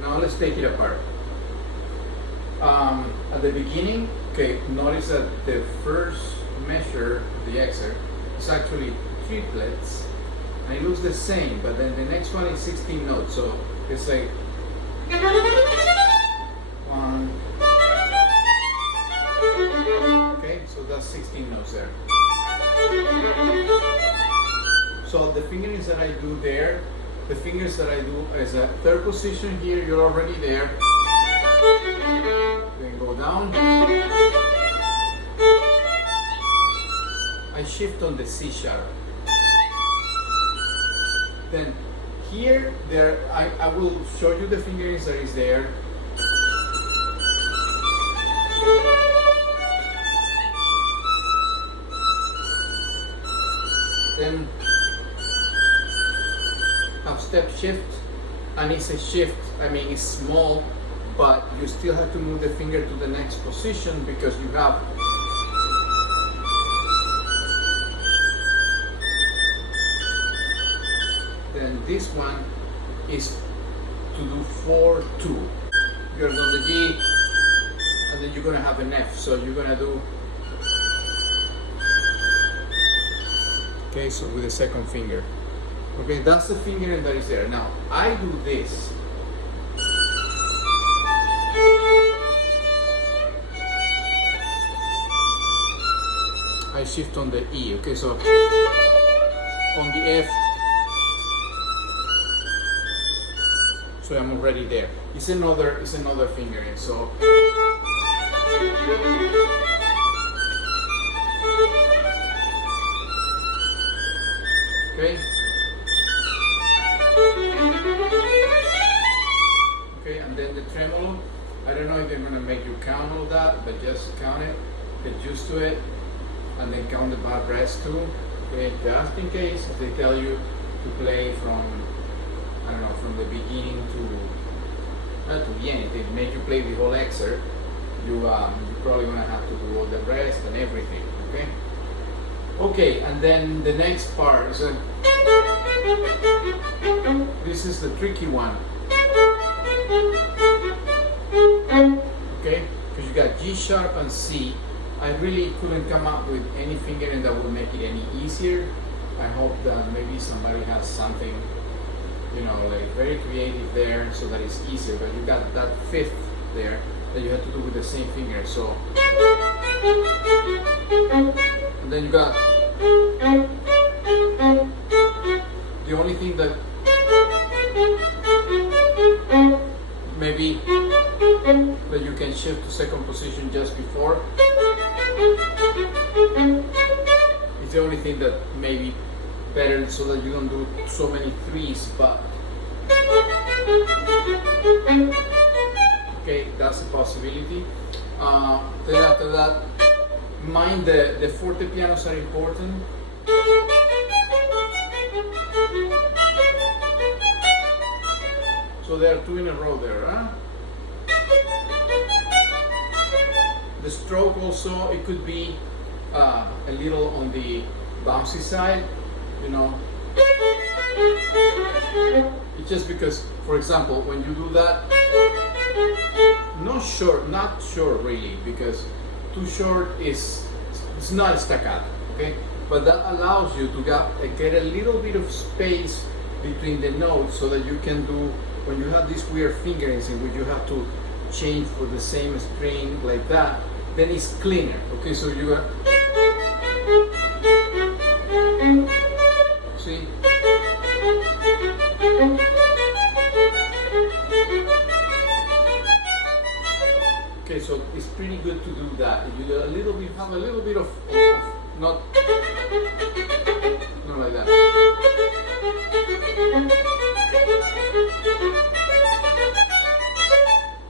Now let's take it apart. At the beginning, okay, notice that the first measure, the excerpt, is actually triplets, and it looks the same, but then the next one is 16 notes, so it's like 1. Okay, so that's 16 notes there. So the fingerings that I do there, the fingers that I do as a third position here, you're already there. Then go down. I shift on the C sharp. Then here, I will show you the fingerings that is there. Then half step shift, and it's a shift, I mean it's small, but you still have to move the finger to the next position because you have then this one is to do 4-2. You're on the G and then you're gonna have an F, so you're gonna do, okay, so with the second finger. Okay, that's the fingering that is there. Now, I do this. I shift on the E, okay, so on the F, so I'm already there. It's another fingering, so okay. Okay, and then the tremolo. I don't know if they're gonna make you count all that, but just count it, get used to it, and then count the bar rest too. Okay, just in case if they tell you to play from, I don't know, from the beginning to not to the end. If they make you play the whole excerpt, you're probably gonna have to do all the rest and everything. Okay. Okay, and then the next part is this is the tricky one. Okay, because you got G sharp and C. I really couldn't come up with any fingering that would make it any easier. I hope that maybe somebody has something, you know, like very creative there so that it's easier. But you got that fifth there that you have to do with the same finger. So, and then you got the only thing that maybe that you can shift to second position just before. It's the only thing that maybe better so that you don't do so many threes, but okay, that's a possibility. Then after that, mind the forte pianos are important. So there are 2 in a row there, huh? The stroke also, it could be a little on the bouncy side, you know. It's just because, for example, when you do that, not short really, because too short is, it's not staccato, okay? But that allows you to get a little bit of space between the notes so that you can do, when you have these weird fingerings in which you have to change for the same string like that, then it's cleaner, okay? So you got, see? Okay, so it's pretty good to do that. You do a little bit, have a little bit of not like that.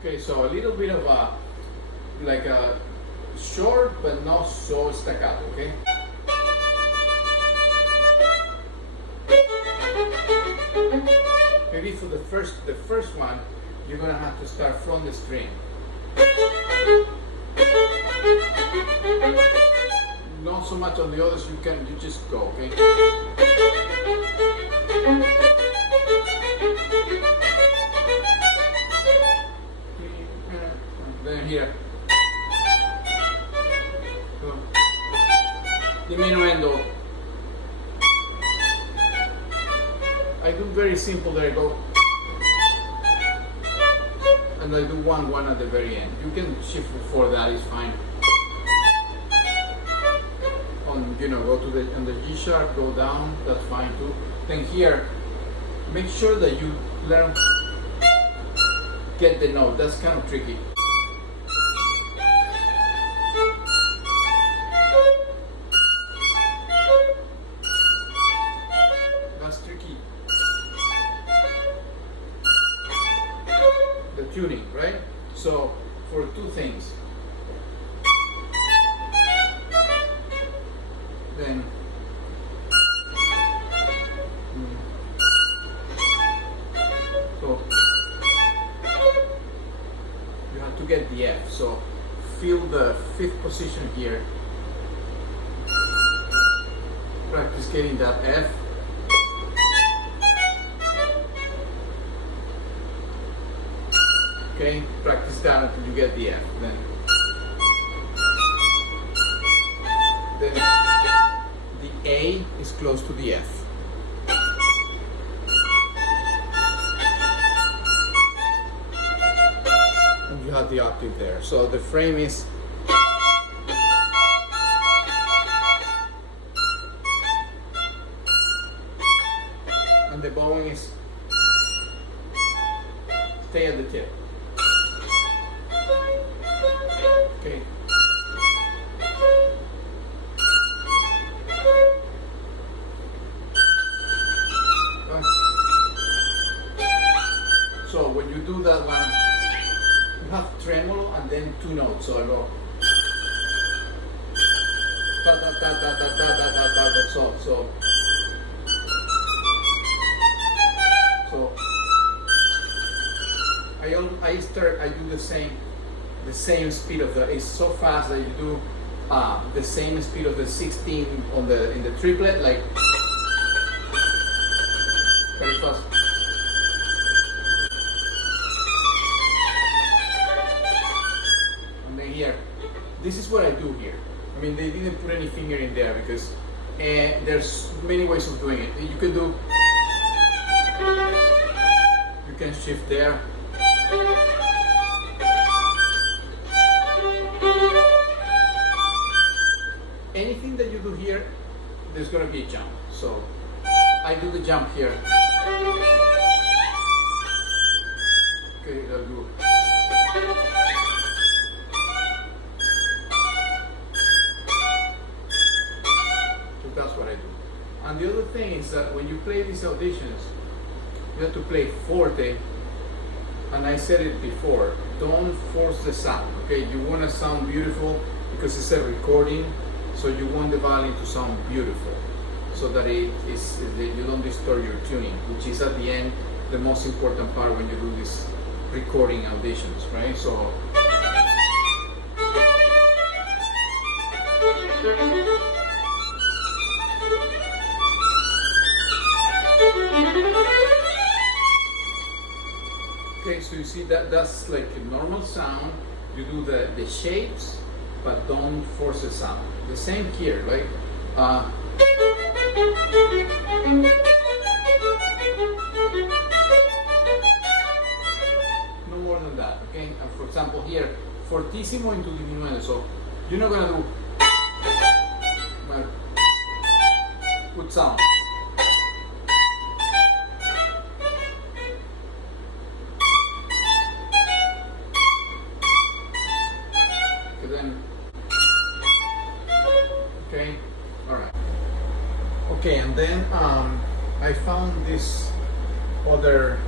Okay, so a little bit of a, like a short but not so staccato, okay? Maybe for the first one, you're gonna have to start from the string. Not so much on the others, you just go, okay? here. So, diminuendo. I do very simple. There I go. And I do 1-1 at the very end. You can shift before that, is fine. On, you know, go to the on the G sharp, go down, that's fine too. Then here, make sure that you learn get the note. That's kind of tricky. That's tricky. The tuning, right? So for two things. Then so you have to get the F. So feel the fifth position here. Practice getting that F. Okay, practice that until you get the F. Then the A is close to the F. And you have the octave there. So the frame is and the bowing is stay at the tip. Okay. So when you do that one, you have tremolo and then two notes. So I go ta ta ta ta ta ta ta ta ta ta. So I do the same speed of the. It's so fast that you do the same speed of the 16 on the in the triplet, like very fast. And then here, this is what I do here. I mean, they didn't put any finger in there because there's many ways of doing it. You can do. You can shift there. Anything that you do here, there's going to be a jump. So I do the jump here. Okay, I'll do. So that's what I do. And the other thing is that when you play these auditions, you have to play forte. And I said it before, don't force the sound, okay? You want to sound beautiful because it's a recording, so you want the volume to sound beautiful, so that you don't disturb your tuning, which is at the end the most important part when you do these recording auditions, right? So okay, so you see that's like a normal sound. You do the shapes, but don't force the sound. The same here, right? No more than that, okay? And for example here, fortissimo into diminuendo. So you're not gonna do put sound. Okay, all right. Okay, and then I found this other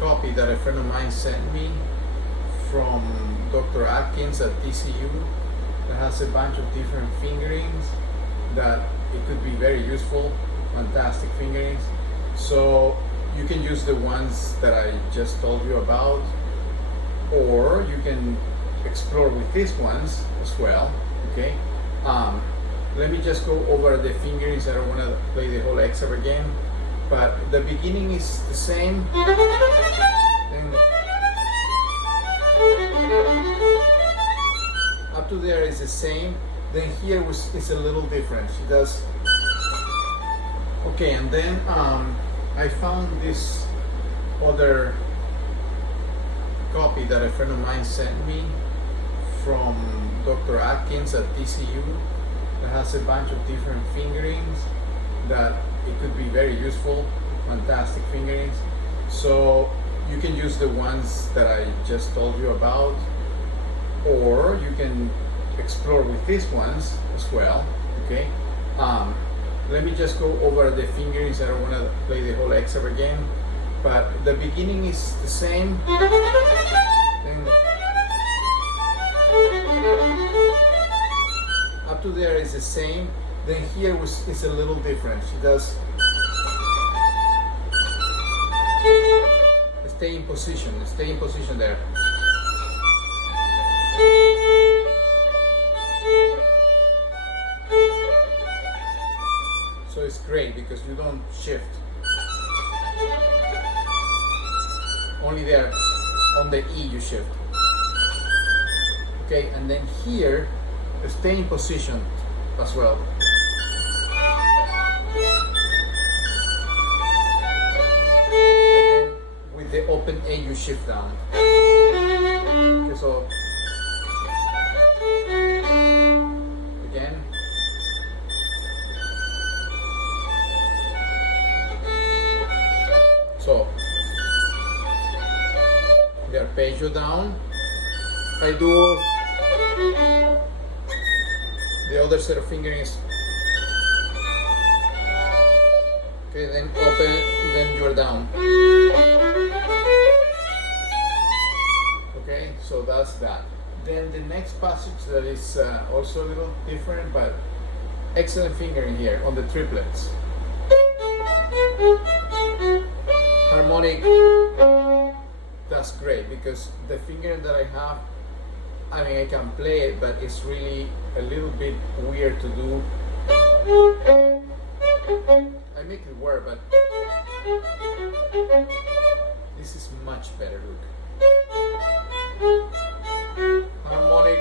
copy that a friend of mine sent me from Dr. Atkins at TCU that has a bunch of different fingerings that it could be very useful, fantastic fingerings. So you can use the ones that I just told you about, or you can explore with these ones as well, okay? Let me just go over the fingerings. I don't want to play the whole excerpt again, but the beginning is the same. Then same. Then here is a little different. She does. Okay, and then I found this other copy that a friend of mine sent me from Dr. Atkins at TCU that has a bunch of different fingerings that it could be very useful, fantastic fingerings. So you can use the ones that I just told you about, or you can explore with these ones as well. Okay, let me just go over the fingerings. I don't want to play the whole excerpt again, but the beginning is the same. Then up to there is the same. Then here is a little different. She does stay in position there. So it's great because you don't shift. Only there on the E you shift. Okay, and then here stay in position as well. And then with the open A you shift down. Okay, so again. So the arpeggio down. I do the other set of fingerings. Okay, then open, then you're down. Okay, so that's that. Then the next passage that is also a little different, but excellent fingering here on the triplets. Harmonic, that's great because the fingering that I have, I mean, I can play it, but it's really a little bit weird to do. I make it work, but this is much better. Look. Harmonic.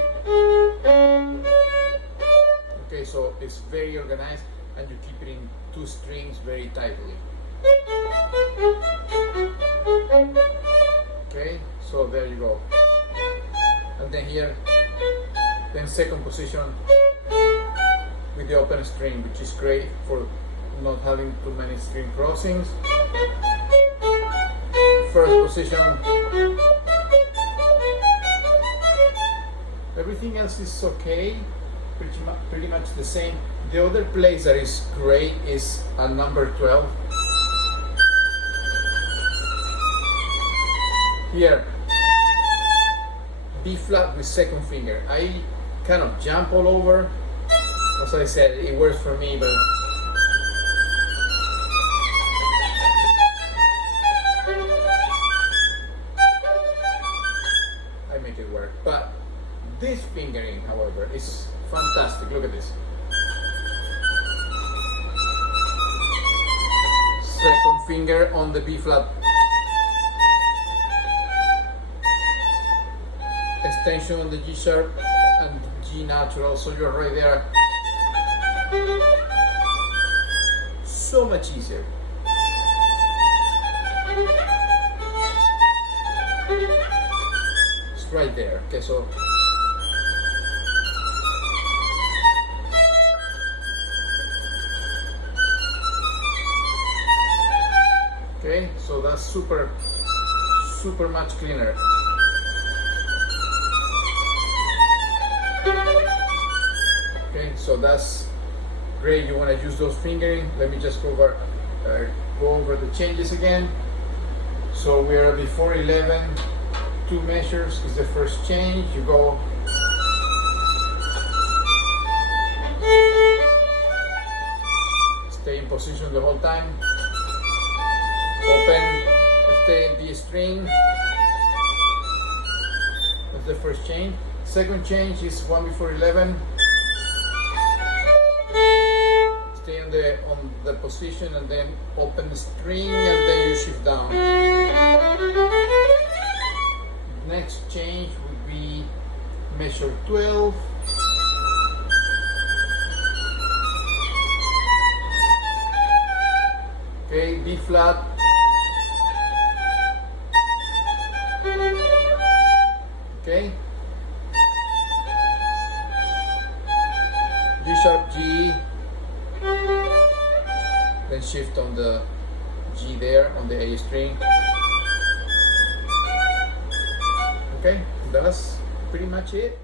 Okay, so it's very organized and you keep it in two strings very tightly. Okay, so there you go. And then here, then second position with the open string, which is great for not having too many string crossings. First position. Everything else is okay, pretty much the same. The other place that is great is at number 12. Here, B flat with second finger. I kind of jump all over. As I said, it works for me, but I make it work. But this fingering, however, is fantastic. Look at this. Second finger on the B flat. Extension on the G sharp and G natural, so you're right there. So much easier. It's right there. Okay, so okay, so that's super much cleaner. Okay, so that's great. You want to use those fingering. Let me just go over the changes again. So we're before 11. 2 measures is the first change. You go stay in position the whole time. Open, stay D string. That's the first change. Second change is 1 before 11. Stay on the position and then open the string and then you shift down. Next change would be measure 12. B flat, okay, G sharp G, then shift on the G there on the A string. Okay, that's pretty much it.